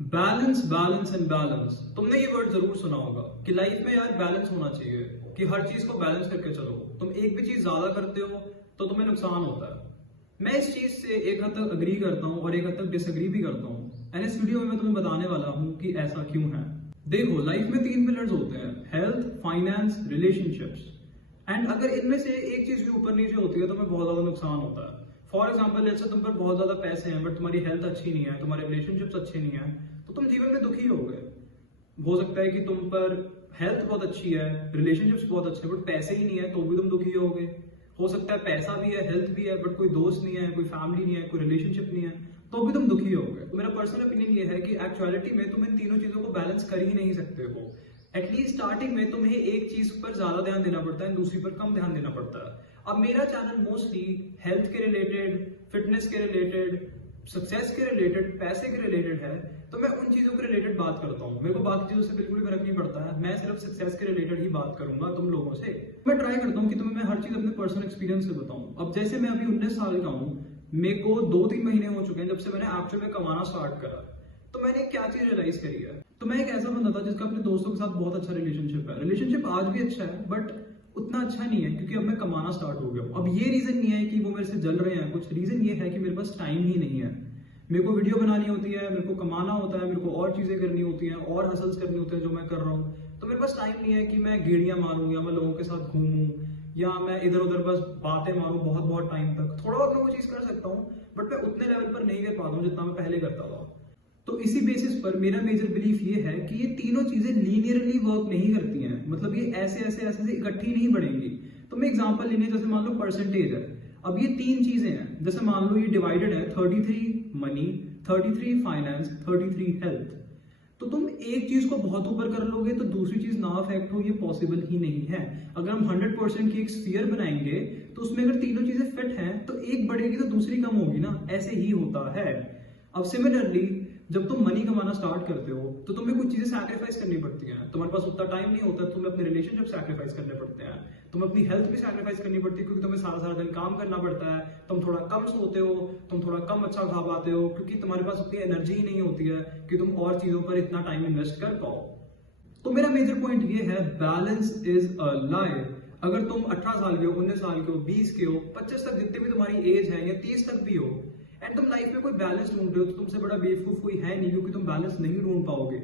Balance balance and balance, तुमने ये word जरूर सुना होगा कि लाइफ में यार बैलेंस होना चाहिए, कि हर चीज को बैलेंस करके चलो। तुम एक भी चीज ज्यादा करते हो तो तुम्हें नुकसान होता है। मैं इस चीज से एक हद तक अग्री करता हूँ और एक हद तक डिसएग्री भी करता हूँ। एंड इस वीडियो में मैं तुम्हें बताने वाला हूँ कि ऐसा क्यों है। देखो, लाइफ में 3 पिलर्स होते हैं, हेल्थ, फाइनेंस, रिलेशनशिप्स। एंड अगर इनमें से एक चीज भी ऊपर नीचे होती है तो तुम्हें बहुत ज्यादा नुकसान होता है। फॉर एग्जाम्पल, जैसे तुम पर बहुत ज्यादा पैसे हैं बट तुम्हारी हेल्थ अच्छी नहीं है, तुम्हारे रिलेशनशिप्स अच्छे नहीं है, तो तुम जीवन में दुखी होगे। हो सकता है कि तुम पर हेल्थ बहुत अच्छी है, रिलेशनशिप्स बहुत अच्छे हैं, बट पैसे ही नहीं है तो भी तुम दुखी होगे। हो सकता है पैसा भी है, हेल्थ भी है, बट कोई दोस्त नहीं है, कोई फैमिली नहीं है, कोई रिलेशनशिप नहीं है, तो भी तुम दुखी होगे। तो मेरा पर्सनल ओपिनियन ये है कि एक्चुअलिटी में तुम इन तीनों चीजों को बैलेंस कर ही नहीं सकते हो। एटलीस्ट स्टार्टिंग में तुम्हें एक चीज पर ज्यादा ध्यान देना पड़ता है, दूसरी पर कम ध्यान देना पड़ता है। अब मेरा चैनल मोस्टली हेल्थ के रिलेटेड, फिटनेस के रिलेटेड, सक्सेस के रिलेटेड, पैसे के रिलेटेड है, तो मैं उन चीजों के रिलेटेड बात करता हूँ। मेरे को बाकी चीजों से बिल्कुल भी फर्क नहीं पड़ता है, मैं सिर्फ सक्सेस के रिलेटेड ही बात करूंगा तुम लोगों से। मैं ट्राई करता हूँ कि तुम्हें मैं हर चीज अपने पर्सनल एक्सपीरियंस से बताऊं। अब जैसे मैं अभी 19 साल का हूँ, मेरे को 2-3 महीने हो चुके हैं जब से मैंने एक्चुअल में कमाना स्टार्ट करा। तो मैंने क्या चीज रियलाइज करी है, तो मैं एक ऐसा बंदा था जिसका अपने दोस्तों के साथ बहुत अच्छा रिलेशनशिप है। रिलेशनशिप आज भी अच्छा है बट उतना अच्छा नहीं है, क्योंकि अब मैं कमाना स्टार्ट हो गया हूं। अब ये रीजन नहीं है कि वो मेरे से जल रहे हैं, कुछ रीजन ये है कि मेरे पास टाइम ही नहीं है। मेरे को वीडियो बनानी होती है, मेरे को कमाना होता है, मेरे को और चीजें करनी होती हैं, और हसल्स करनी होती है जो मैं कर रहा हूँ। तो मेरे पास टाइम नहीं है कि मैं गेड़ियां मारूं या मैं लोगों के साथ घूमूं या मैं इधर उधर बस बातें मारूं बहुत बहुत टाइम तक। थोड़ा बहुत मैं वो चीज कर सकता हूँ बट मैं उतने लेवल पर नहीं कर पाता हूँ जितना मैं पहले करता था। तो इसी बेसिस पर मेरा मेजर बिलीफ ये है कि ये तीनों चीजें लीनियरली वर्क नहीं करती हैं, मतलब ये ऐसे ऐसे ऐसे से इकट्ठी नहीं बढ़ेंगी। तो मैं एग्जांपल लेने, जैसे मान लो परसेंटेज है। अब ये 3 चीजें हैं, जैसे मान लो ये डिवाइडेड है 33 मनी, 33 फाइनेंस, 33 हेल्थ। तो तुम एक चीज को बहुत ऊपर कर लोगे तो दूसरी चीज ना अफेक्ट हो, ये पॉसिबल ही नहीं है। अगर हम 100% की एक स्फीयर बनाएंगे तो उसमें अगर तीनों चीजें फिट हैं तो एक बढ़ेगी तो दूसरी कम होगी ना, ऐसे ही होता है। अब सिमिलरली जब तुम मनी कमाना स्टार्ट करते हो तो तुम्हें कुछ चीजें सैक्रिफाइस करनी पड़ती हैं। तुम्हारे पास उतना टाइम नहीं होता, तुम्हें अपने रिलेशनशिप सैक्रिफाइस करने पड़ते हैं, तुम्हें अपनी हेल्थ भी सैक्रिफाइस करनी पड़ती है, क्योंकि तुम्हें सारा सारा दिन काम करना पड़ता है। तुम थोड़ा कम सोते हो, तुम थोड़ा कम अच्छा खा पाते हो, क्योंकि तुम्हारे पास उतनी एनर्जी ही नहीं होती है कि तुम और चीजों पर इतना टाइम इन्वेस्ट कर पाओ। तो मेरा मेजर पॉइंट ये है, बैलेंस इज अ लाई। अगर तुम 18 साल के हो, 19 साल के हो, 20 के हो, 25 तक जितनी भी तुम्हारी एज है, या 30 तक भी हो, एंड तुम लाइफ में कोई बैलेंस ढूंढ रहे हो, तो तुमसे बड़ा बेवकूफ कोई है नहीं, क्योंकि तुम बैलेंस नहीं ढूंढ पाओगे।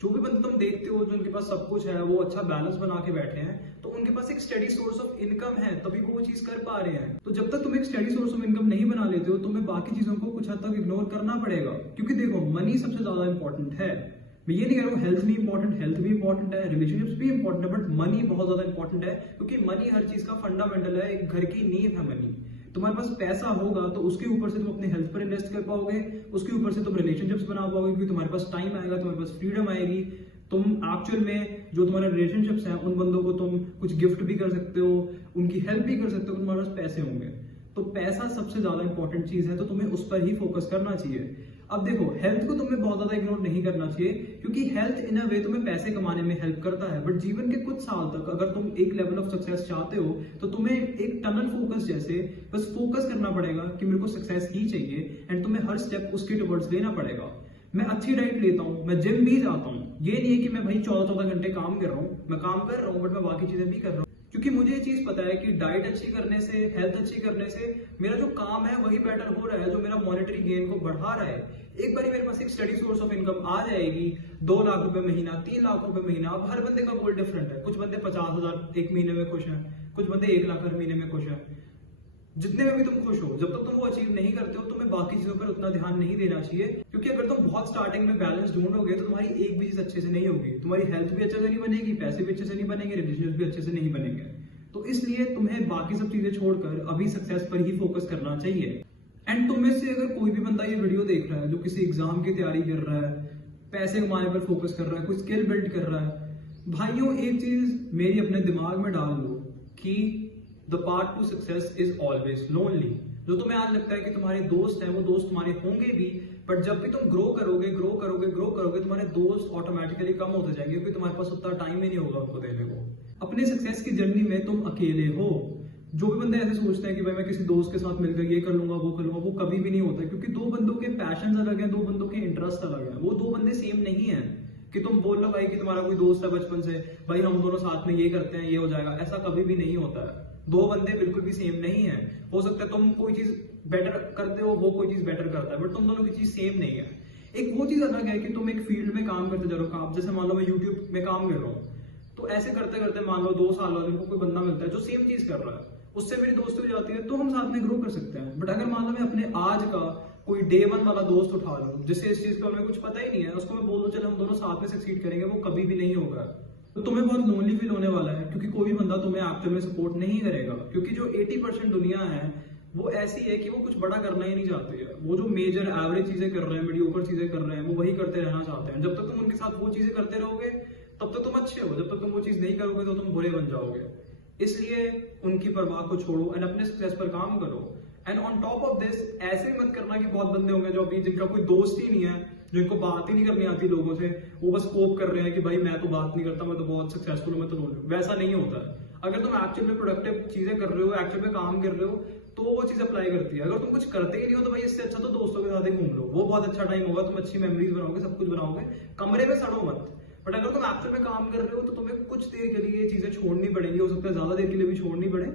जो भी बंदे तुम देखते हो जो उनके पास सब कुछ है, वो अच्छा बैलेंस बना के बैठे हैं, तो उनके पास एक स्टेडी सोर्स ऑफ इनकम है, तभी वो चीज कर पा रहे हैं। तो जब तक तुम एक स्टेडी सोर्स ऑफ इनकम नहीं बना लेते हो, तुम्हें बाकी चीजों को कुछ हद तक इग्नोर करना पड़ेगा। क्योंकि देखो, मनी सबसे ज्यादा इंपॉर्टेंट है। मैं ये नहीं कह रहा हूँ हेल्थ भी इंपॉर्टेंट, हेल्थ भी इंपॉर्टेंट है, रिलेशनशिप्स भी इंपॉर्टेंट है, बट मनी बहुत ज्यादा इंपॉर्टेंट है, क्योंकि मनी हर चीज का फंडामेंटल है, एक घर की नींव है मनी। तुम्हारे पास पैसा होगा तो उसके ऊपर से तुम अपने हेल्थ पर इन्वेस्ट कर पाओगे, उसके ऊपर से तुम रिलेशनशिप्स बना पाओगे, क्योंकि तुम्हारे पास टाइम आएगा, तुम्हारे पास फ्रीडम आएगी। तुम एक्चुअल में जो तुम्हारे रिलेशनशिप्स हैं उन बंदों को तुम कुछ गिफ्ट भी कर सकते हो, उनकी हेल्प भी कर सकते हो, तुम्हारे पास पैसे होंगे। तो पैसा सबसे ज्यादा इंपॉर्टेंट चीज है, तो तुम्हें उस पर ही फोकस करना चाहिए। अब देखो, हेल्थ को तुम्हें बहुत ज्यादा इग्नोर नहीं करना चाहिए, क्योंकि हेल्थ इन अ वे तुम्हें पैसे कमाने में हेल्प करता है, बट जीवन के कुछ साल तक अगर तुम एक लेवल ऑफ सक्सेस चाहते हो तो तुम्हें एक टनल फोकस जैसे बस फोकस करना पड़ेगा कि मेरे को सक्सेस ही चाहिए, एंड तुम्हें हर स्टेप उसके टुवर्ड्स लेना पड़ेगा। मैं अच्छी डाइट लेता हूँ, मैं जिम भी जाता हूँ, ये नहीं है कि मैं भाई 14-14 घंटे काम कर रहा हूँ, मैं काम कर रहा हूँ बट मैं बाकी चीजें भी कर रहा हूँ, क्योंकि मुझे ये चीज पता है कि डाइट अच्छी करने से, हेल्थ अच्छी करने से मेरा जो काम है वही बेटर हो रहा है, जो मेरा मॉनेटरी गेन को बढ़ा रहा है। एक बार मेरे पास एक स्टडी सोर्स ऑफ इनकम आ जाएगी, 2 लाख रुपए महीना, 3 लाख रुपए महीना। अब हर बंदे का गोल डिफरेंट है, कुछ बंदे 50,000 एक महीने में खुश हैं, कुछ बंदे 1 लाख हर महीने में खुश हैं। जितने में भी तुम खुश हो, जब तक तुम वो अचीव नहीं करते हो, तुम्हें बाकी चीजों पर उतना ध्यान नहीं देना चाहिए, क्योंकि अगर तुम बहुत स्टार्टिंग में बैलेंस ढूंढोगे तो तुम्हारी एक भी चीज अच्छे से नहीं होगी, तुम्हारी हेल्थ भी अच्छे से नहीं बनेगी, पैसे भी अच्छे से नहीं बनेंगे, रिलेशनशिप भी अच्छे से नहीं बनेंगे। तो इसलिए तुम्हें बाकी सब चीजें छोड़कर अभी सक्सेस पर ही फोकस करना चाहिए। एंड तुम में से अगर कोई भी बंदा ये वीडियो देख रहा है जो किसी एग्जाम की तैयारी कर रहा है, पैसे कमाने पर फोकस कर रहा है, कोई स्किल बिल्ड कर रहा है, भाइयों एक चीज मेरी अपने दिमाग में डाल लो कि the part two success is always lonely. जो तुम्हें आज लगता है कि तुम्हारे दोस्त हैं, वो दोस्त तुम्हारे होंगे भी, बट जब भी तुम ग्रो करोगे तुम्हारे दोस्त ऑटोमेटिकली कम होते जाएंगे, क्योंकि तुम्हारे पास उतना टाइम ही नहीं होगा उनको देने को। अपने सक्सेस की जर्नी में तुम अकेले हो, जो भी बंदे ऐसे सोचते हैं कि भाई मैं किसी दोस्त के साथ मिलकर ये कर लूंगा वो कर लूंगा, वो कभी भी नहीं होता है, क्योंकि दो बंदों के पैशन अलग हैं, दो बंदों के इंटरेस्ट अलग हैं, वो दो बंदे सेम नहीं है। कि तुम बोल लो भाई कि तुम्हारा कोई दोस्त है बचपन से, भाई हम दोनों साथ में ये करते हैं ये हो जाएगा, ऐसा कभी भी नहीं होता है। दो बंदे बिल्कुल भी सेम नहीं है। हो सकता है तुम कोई चीज बेटर करते हो, वो कोई चीज बेटर करता है, बट तुम दोनों की चीज सेम नहीं है। एक वो चीज अलग है कि तुम एक फील्ड में काम करते जा रहे हो, आप जैसे मान लो मैं यूट्यूब में काम कर रहा हूँ, तो ऐसे करते करते मान लो 2 साल बाद कोई बंदा मिलता है जो सेम चीज कर रहा है, उससे मेरी दोस्ती हो जाती है, तो हम साथ में ग्रो कर सकते हैं। बट अगर मान लो मैं अपने आज का कोई डे 1 वाला दोस्त उठा लूं जिससे इस चीज का हमें कुछ पता ही नहीं है, उसको मैं बोल दूं चल हम दोनों साथ में सक्सीड करेंगे, वो कभी भी नहीं होगा। तो तुम्हें बहुत लोनली फील होने वाला है, क्योंकि कोई भी बंदा तुम्हें एक्चुअल में सपोर्ट नहीं करेगा। क्योंकि जो 80% दुनिया है वो ऐसी है कि वो कुछ बड़ा करना ही नहीं चाहती है। वो जो मेजर एवरेज चीजें कर रहे हैं, मीडियोकर चीजें कर रहे हैं, वो वही करते रहना चाहते हैं। जब तक तुम उनके साथ वो चीजें करते रहोगे तब तक तुम अच्छे हो, जब तक तुम वो चीज नहीं करोगे तो तुम बुरे बन जाओगे। इसलिए उनकी परवाह को छोड़ो एंड अपने सक्सेस पर काम करो। And on top of this ऐसे मत करना कि बहुत बंदे होंगे जो अभी जिनका कोई दोस्त ही नहीं है, जो इनको बात ही नहीं करनी आती लोगों से, वो बस कोप कर रहे हैं कि भाई मैं तो बात नहीं करता, मैं तो बहुत सक्सेसफुल हूं, मैं तो लोन। वैसा नहीं होता है। अगर तुम एक्चुअल में प्रोडक्टिव चीजें कर रहे हो, एक्चुअल में काम कर रहे हो, तो वो चीज अप्लाई करती है। अगर तुम कुछ करते ही नहीं हो तो भाई इससे अच्छा तो दोस्तों के साथ ही घूम लो, वो बहुत अच्छा टाइम होगा, तुम अच्छी मेमोरीज बनाओगे, सब कुछ बनाओगे, कमरे में सड़ो मत। बट अगर तुम एक्चुअल में काम कर रहे हो तो तुम्हें कुछ देर के लिए ये चीजें छोड़नी पड़ेंगी, हो सकता है ज्यादा देर के लिए भी छोड़नी पड़े,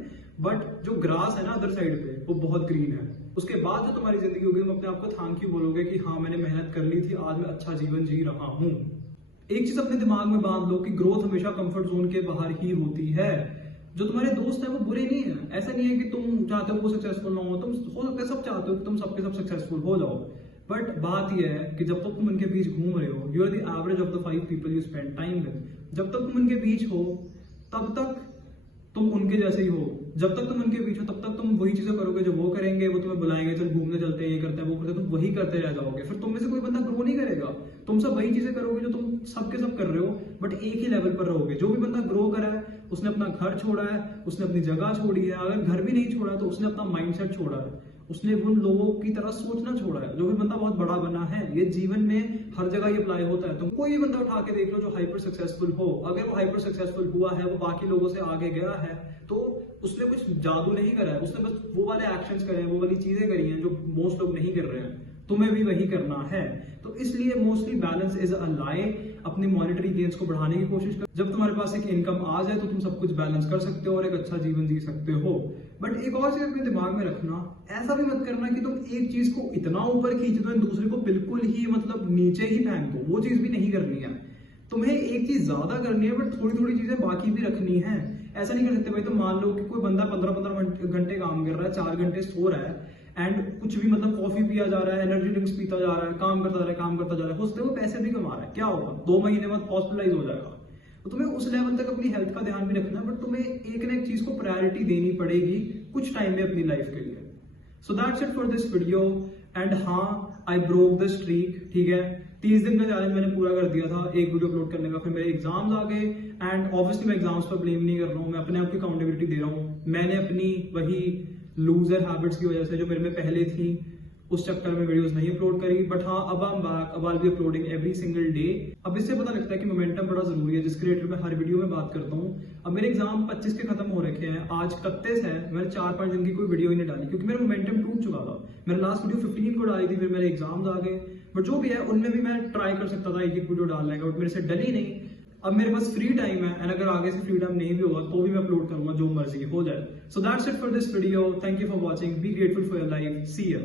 बट जो ग्रास है ना अदर साइड पे वो बहुत ग्रीन है। उसके बाद जो तुम्हारी जिंदगी होगी, तुम अपने आप को थैंक यू बोलोगे कि हाँ मैंने मेहनत कर ली थी, आज मैं अच्छा जीवन जी रहा हूँ। एक चीज अपने दिमाग में बांध लो कि ग्रोथ हमेशा कंफर्ट जोन के बाहर ही होती है। जो तुम्हारे दोस्त हैं वो बुरे नहीं है, ऐसा नहीं है कि तुम चाहते हो वो सक्सेसफुल ना हो, तुम हो सकता है सब चाहते हो कि तुम सबके सब सक्सेसफुल हो जाओ। बट बात यह है कि जब तक तुम उनके बीच घूम रहे हो, you are the average of the 5 people you spend time with. जब तक तुम उनके बीच हो तब तक तुम उनके जैसे ही हो, जब तक तुम उनके बीच हो तब तक तुम वही चीजें करोगे जो वो करेंगे। वो तुम्हें बुलाएंगे, चल घूमने चलते हैं, ये करते हैं वो करते हैं, तुम वही करते रह जाओगे। फिर तुम में से कोई बंदा ग्रो नहीं करेगा। तुम सब वही चीजें करोगे जो तुम सबके सब कर रहे हो, बट एक ही लेवल पर रहोगे। जो भी बंदा ग्रो करा है उसने अपना घर छोड़ा है, उसने अपनी जगह छोड़ी है। अगर घर भी नहीं छोड़ा तो उसने अपना माइंडसेट छोड़ा है, उसने उन लोगों की तरह सोचना छोड़ा है। जो भी बंदा बहुत बड़ा बना है, ये जीवन में हर जगह ये अप्लाई होता है। तुम कोई भी बंदा उठा के देख लो जो हाइपर सक्सेसफुल हो, अगर वो हाइपर सक्सेसफुल हुआ है, वो बाकी लोगों से आगे गया है, तो उसने कुछ जादू नहीं करा है, उसने बस वो वाले एक्शंस करे हैं, वो वाली चीजें करी हैं जो मोस्ट लोग नहीं कर रहे हैं। तुम्हें भी वही करना है। तो इसलिए मोस्टली बैलेंस इज अ लाई। अपनी मॉनेटरी गेन्स को बढ़ाने की कोशिश कर। जब तुम्हारे पास एक इनकम आ जाए तो तुम सब कुछ बैलेंस कर सकते हो और एक अच्छा जीवन जी सकते हो। बट एक और चीज अपने दिमाग में रखना, ऐसा भी मत करना कि तुम एक चीज को इतना ऊपर खींच दो, दूसरे को बिल्कुल ही मतलब नीचे ही फेंक दो। वो चीज भी नहीं करनी है। तुम्हें एक चीज ज्यादा करनी है, बट थोड़ी थोड़ी चीजें बाकी भी रखनी है। ऐसा नहीं कर सकते भाई। तुम मान लो कि कोई बंदा 15-15 घंटे काम कर रहा है, 4 घंटे सो रहा है, एंड कुछ भी मतलब कॉफी पिया जा रहा है, एनर्जी ड्रिंक्स पीता जा रहा है, काम करता जा रहा है, काम करता जा रहा है, हो सकता है वो पैसे भी कमा रहा है। क्या होगा? 2 महीने बाद हॉस्पिटलाइज हो जाएगा। तो तुम्हें उस लेवल तक अपनी हेल्थ का ध्यान भी रखना है, बट तुम्हें एक ना एक चीज को प्रायोरिटी देनी पड़ेगी कुछ टाइम में अपनी लाइफ के लिए। सो that's it for this video. And हाँ, आई ब्रोक द स्ट्रीक। ठीक है, 30 दिन का चैलेंज मैंने पूरा कर दिया था एक वीडियो अपलोड करने का। फिर मेरे एग्जाम्स आ गए, एंड ऑब्वियसली मैं एग्जाम्स पर ब्लेम नहीं कर रहा हूँ, मैं अपने आप की अकाउंटेबिलिटी दे रहा हूँ। मैंने अपनी वही लूजर हैबिट्स की वजह से जो मेरे में पहले थी, उस चक्कर में वीडियोस नहीं अपलोड करी। बट हाँ, अब आई एम बैक, अब I will be uploading every single day. अब इससे पता लगता है कि मोमेंटम बड़ा जरूरी है, जिसके रिलेटेड मैं हर वीडियो में बात करता हूँ। अब मेरे एग्जाम 25 के खत्म हो रखे हैं, आज 31 है। मैंने 4-5 दिन की कोई वीडियो ही नहीं डाली क्योंकि मेरा मोमेंटम टूट चुका था। मैंने लास्ट वीडियो 15 को डाली थी, फिर मेरे एग्जाम्स आ गए। बट जो भी है उनमें भी मैं ट्राई कर सकता था एक वीडियो डालने का, बट मेरे से डली नहीं। अब मेरे पास फ्री टाइम है, एंड अगर आगे से फ्री टाइम नहीं भी होगा तो भी मैं अपलोड करूंगा, जो मर्जी हो जाए। So that's it for this video. Thank you for watching. Be grateful for your life. See you.